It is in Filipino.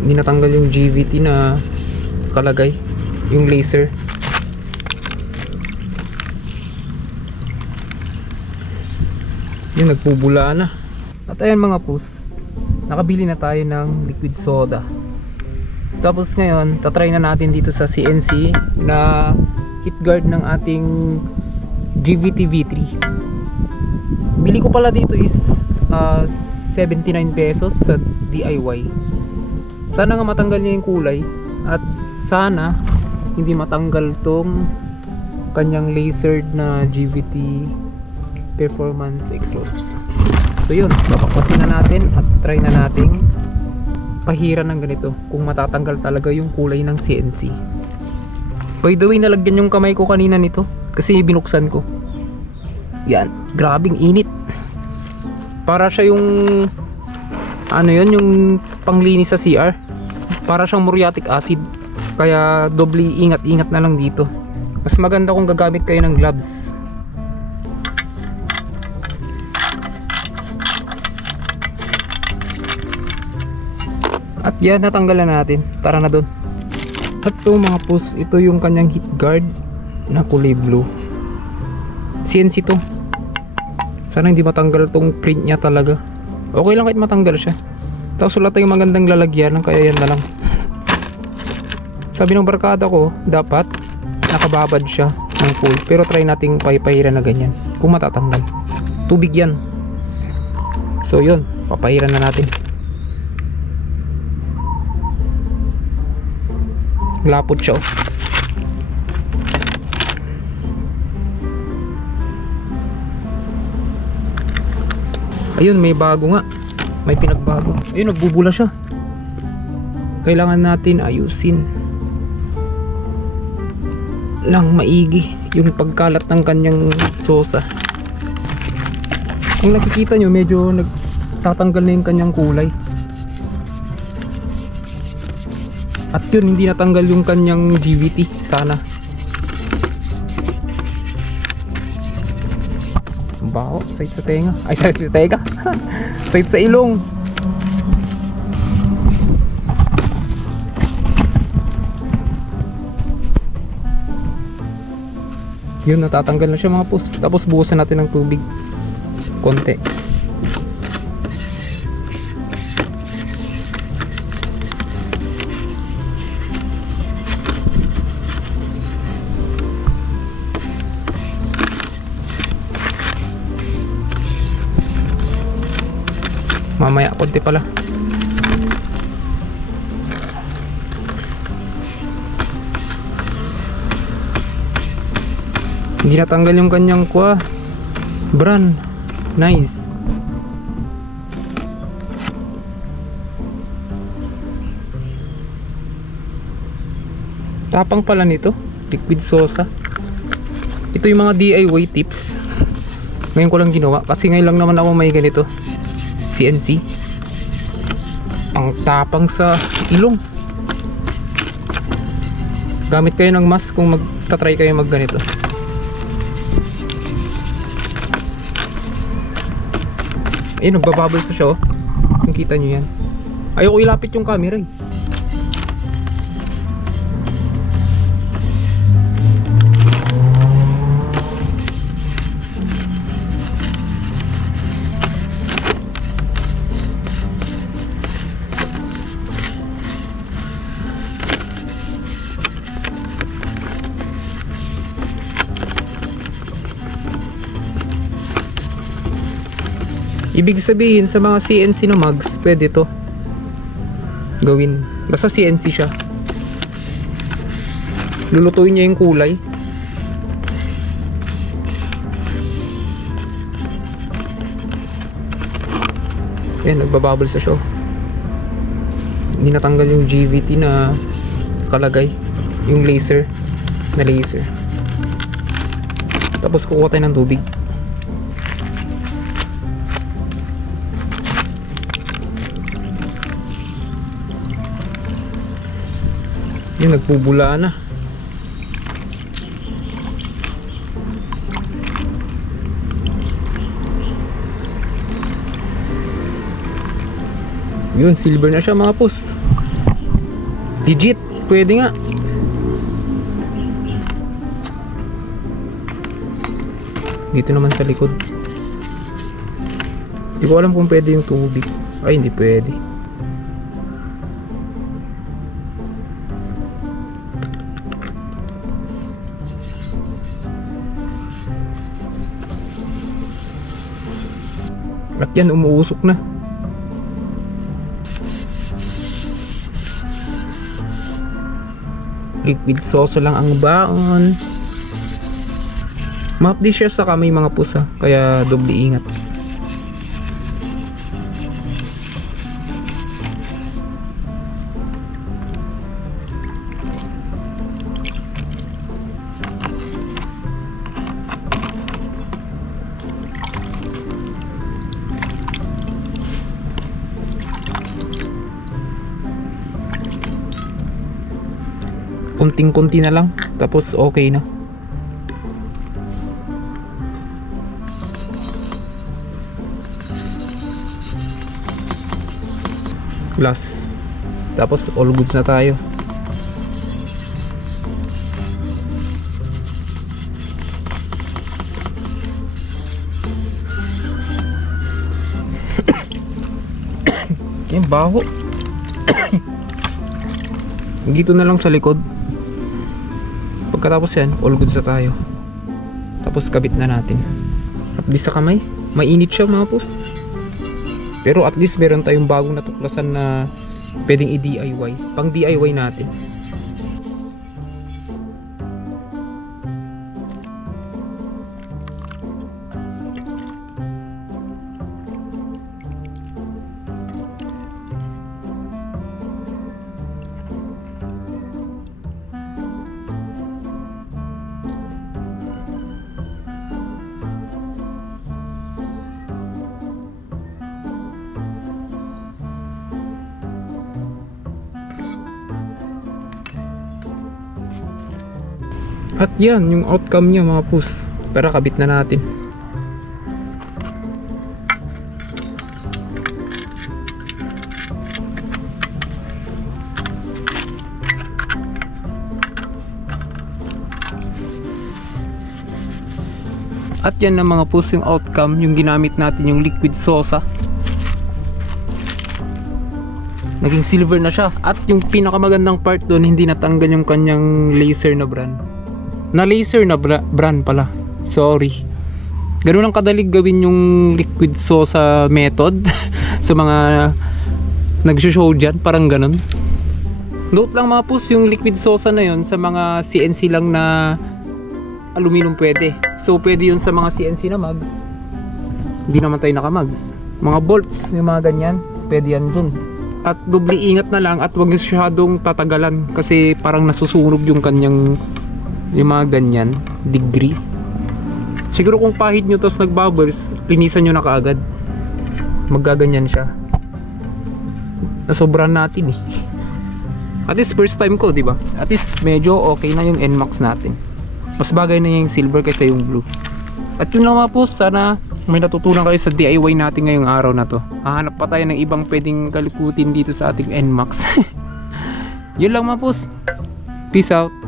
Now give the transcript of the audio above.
Hindi natanggal yung GVT na kalagay, yung laser. Yun, nagpubula na. At ayan mga pus, nakabili na tayo ng liquid soda. Tapos ngayon, tatry na natin dito sa CNC na heat guard ng ating GVT V3. Bili ko pala dito is 79 pesos sa DIY. Sana nga matanggal niya yung kulay at sana hindi matanggal tong kanyang lasered na GVT performance exhaust. So yun, papakwasin na natin at try na nating pahiran ng ganito kung matatanggal talaga yung kulay ng CNC. By the way, nalagyan yung kamay ko kanina nito kasi binuksan ko. Yan, grabing init. Para siya yung ano yun, yung panglinis sa CR. Para siyang muriatic acid. Kaya doble ingat-ingat na lang dito. Mas maganda kung gagamit kayo ng gloves. At yan, natanggalan natin. Tara na doon. At ito mga pus, ito yung kanyang heat guard na kulay blue. CNC to. Sana hindi matanggal tong print niya talaga. Okay lang kahit matanggal siya. Tapos wala tayong magandang lalagyan, kaya yan na lang. Sabi ng barkada ko, dapat nakababad siya ng full. Pero try nating pahiran na ganyan kung matatanggal. Tubig yan. So yun, papahiran na natin. Lapot siya, oh. Ayun, may bago nga. May pinagbago. Ayun, nagbubula siya. Kailangan natin ayusin ng maigi yung pagkalat ng kanyang sosa. Kung nakikita nyo, medyo nagtatanggal na yung kanyang kulay. At yun, hindi natanggal yung kanyang GVT. Sana. Baho, sakit sa tenga. Ay, sakit sa tenga. Sakit sa ilong. Yun, natatanggal na siya mga pus. Tapos buhusan natin ng tubig konti. Mamaya konti pala. Hindi natanggal yung kanyang brand. Nice. Tapang pala nito, liquid sosa. Ito yung mga DIY tips. Ngayon ko lang ginawa kasi ngayon lang naman ako may ganito. CNC. Ang tapang sa ilong. Gamit kayo ng mask kung magta-try kayo mag ganito. Ayun, nagbabubbles na siya, oh. Kung kita nyo yan. Ayoko ilapit yung camera, eh. Ibig sabihin sa mga CNC na mugs, pwede to gawin. Basta CNC siya. Lulutuin niya yung kulay. Yan, nagbabubbles na siya. Hindi natanggal yung GVT na kalagay. Yung laser. Tapos kukuha tayo ng tubig. Yun, nagpubula na. Yun, silver na siya mga pus. Legit, pwede nga. Dito naman sa likod. Hindi ko alam kung pwede yung tubig. Ay, hindi pwede. At yan, umuusok na. Liquid sauce lang ang baon. Mahapdi siya sa kamay mga pusa, kaya doble ingat. Kunting-kunti na lang, tapos okay na. Last. Tapos all goods na tayo. Yung baho. Dito na lang sa likod. Pagkatapos yan, all goods na tayo. Tapos kabit na natin. At sa kamay, mainit siya mga pus. Pero at least meron tayong bagong natuklasan na pwedeng i-DIY. Pang DIY natin. At yan, yung outcome niya mga pus. Pero kabit na natin. At yan na mga pus yung outcome, yung ginamit natin yung liquid sosa. Naging silver na siya. At yung pinakamagandang part doon, hindi natanggal yung kanyang laser na brand. Na laser na brand pala. Sorry. Ganun ang kadalig gawin yung liquid sosa method sa mga nag-show dyan, parang ganun. Note lang mga pus, yung liquid sosa na yun sa mga CNC lang na aluminum pwede. So pwede yun sa mga CNC na mags. Hindi naman tayo naka-mags. Mga bolts, yung mga ganyan, pwede yan dun. At doble ingat na lang at huwag masyadong tatagalan kasi parang nasusunog yung kanyang yung mga ganyan degree. Siguro kung pahid nyo tapos nagbubbles, linisan nyo na kaagad. Maggaganyan siya. Nasobran natin eh. At least first time ko, di ba? At least medyo okay na yung NMAX natin. Mas bagay na yung silver kaysa yung blue. At yun lang mga po, sana may natutunan kayo sa DIY natin ngayong araw na to. Hahanap pa tayo ng ibang pwedeng kalikutin dito sa ating NMAX. Yun lang mga po. Peace out.